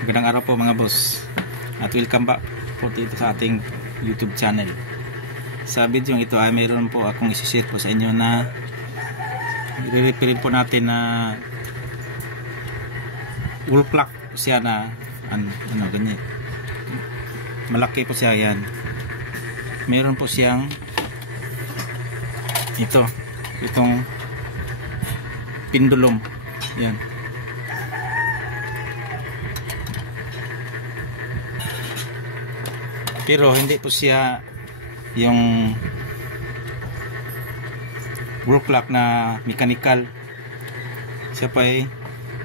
Magandang araw po mga boss, at welcome back po dito sa ating YouTube channel. Sa video ito ay mayroon po akong isi-share po sa inyo na i-repair po natin na wall clock siya na ano ganyan. Malaki po siya yan. Mayroon po siyang itong pendulum yan. Pero hindi po siya yung wall clock na mechanical. Siya pa ay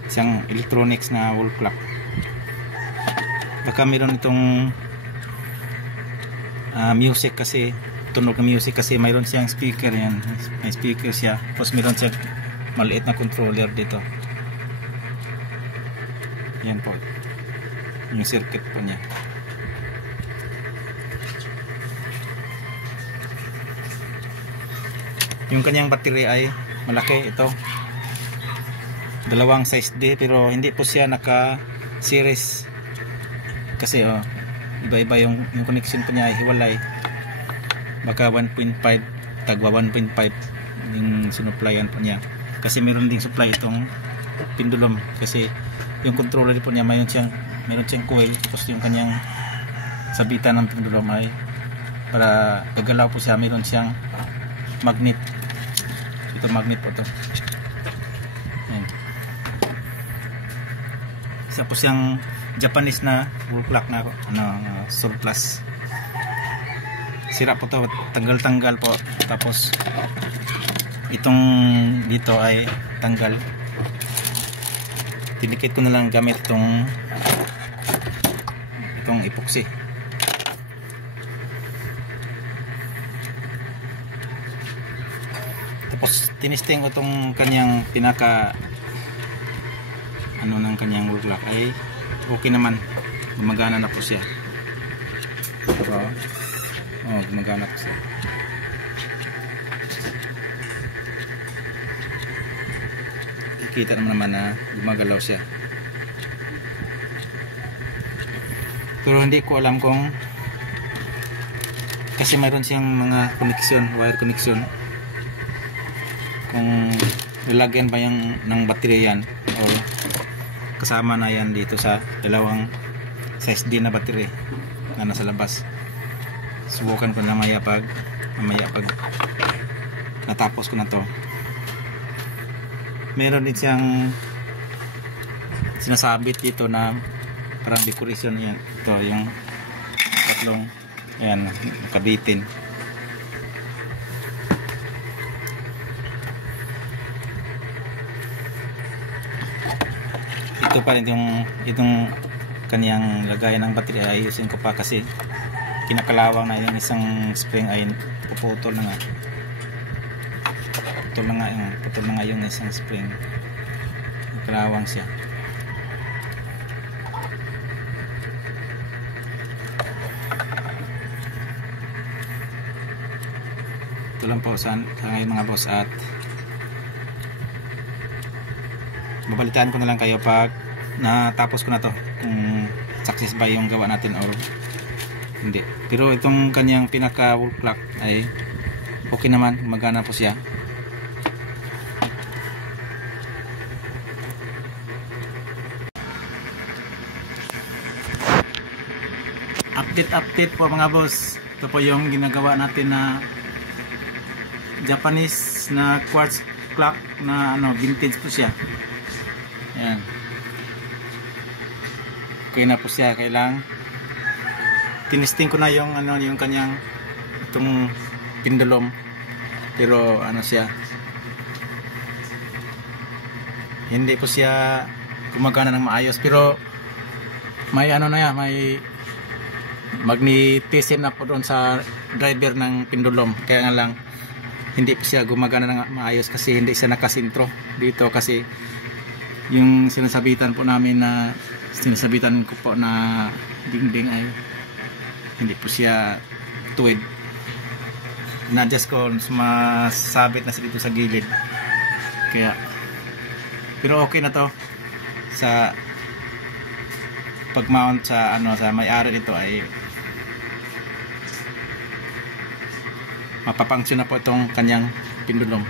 isang electronics na wall clock. Baka meron itong music kasi, tunog na music kasi mayroon siyang speaker yan. May speaker siya. Tapos meron siyang maliit na controller dito. Yan po. Yung circuit po niya. Yung kanyang battery ay malaki ito. Dalawang size D pero hindi po siya naka series. Kasi iba-iba yung connection po niya ay hiwalay. Baka 1.5 tagwa 1.5 yung sinuplayan po niya. Kasi meron ding supply itong pendulum kasi yung controller po niya meron siyang coil, tapos yung kanyang sabitan ng pendulum ay para gagalaw po siya, meron siyang magnet. Ito magnet po to. Ayan. Isa po siyang Japanese na wall clock na surplus. Sira po to, tanggal-tanggal po. Tapos itong dito ay tanggal. Tinikit ko na lang gamit itong epoxy. Tapos tinisting ko itong kanyang pinaka ng kanyang wall clock ay okay naman, gumagana na po siya. Gumagana po siya. Kikita naman na gumagalaw siya. Pero hindi ko alam kung kasi mayroon siyang mga connection, wire connection, kung lalagyan ba yung ng battery yan o kasama na yan dito sa dalawang size D na battery na nasa labas. Subukan ko na mamaya pag natapos ko na to. Meron din siyang sinasabit dito na parang decoration yan. Ito yung tatlong ayan, kabitin. Ito pa rin itong kaniyang lagayan ng battery ay ayusin ko pa kasi kinakalawang na yung isang spring ay puputol na nga. Putol na nga yung isang spring. Kalawang siya. Ito lang po sa ngayon mga boss, at babalitaan ko na lang kayo pag natapos ko na to kung success ba yung gawa natin or hindi. Pero itong kanyang pinaka wall clock ay okay naman, magana po siya. Update po mga boss. Ito po yung ginagawa natin na Japanese na quartz clock na vintage po siya. Ayan. Okay na po siya. Kailang tinisting ko na yung yung kanyang itong pendulum. Pero siya, hindi po siya gumagana ng maayos. Pero may may magnetism na po doon sa driver ng pendulum. Kaya nga lang hindi po siya gumagana ng maayos kasi hindi siya nakasintro dito, kasi yung sinasabitan ko po na dingding ay hindi po siya tuwid. Na-adjust ko, masabit na siya dito sa gilid. Kaya pero okay na to sa pag mount sa ano sa may-ari nito ay mapapunction na po itong kanyang pendulum.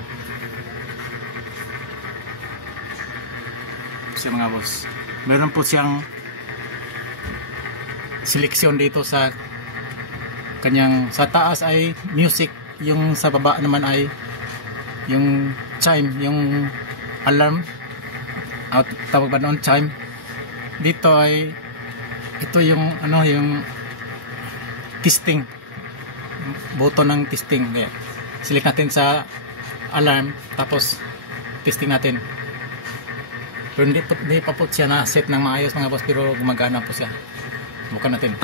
So mga boss, meron po siyang seleksyon dito sa kanyang, sa taas ay music, yung sa baba naman ay yung chime, yung alarm, tawag ba noon, chime. Dito ay ito yung ano, yung testing, button ng testing. Kaya select natin sa alarm, tapos testing natin. Pero hindi pa po siya na set ng maayos mga boss, pero gumagana po siya. Bukan natin.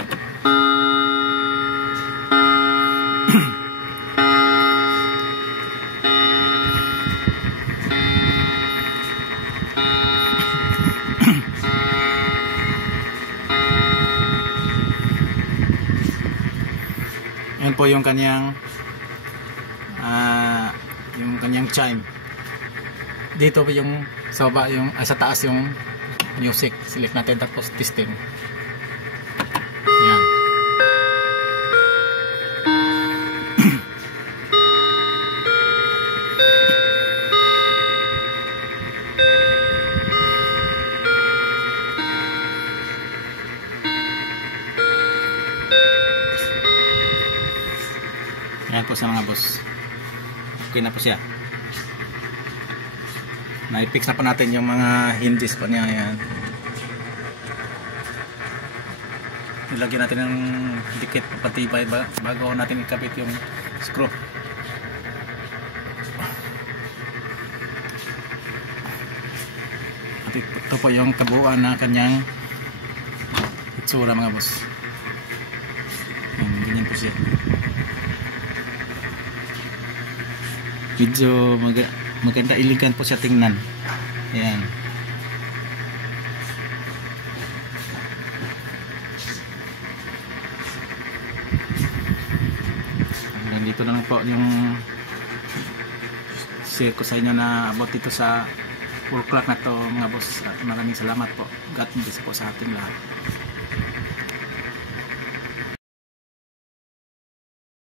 Yan po yung kanyang chime. Dito po yung sa baba, yung sa taas yung music. Select natin tapos testing. Yan. Yan po sa mga boss. Okay na po siya. Na-fix na po natin yung mga hinges po niya. Yan. Nilagyan natin ng dikit patibay bago natin ikabit yung screw. At ito po yung kabuuan na kanyang itsura mga boss. Yan, ganyan po siya. Medyo maganda, elegant po siya tingnan. Ayan. Nandito na lang po yung share ko sa inyo na about dito sa 4 o'clock na to mga boss. Maraming salamat po. God bless po sa ating lahat.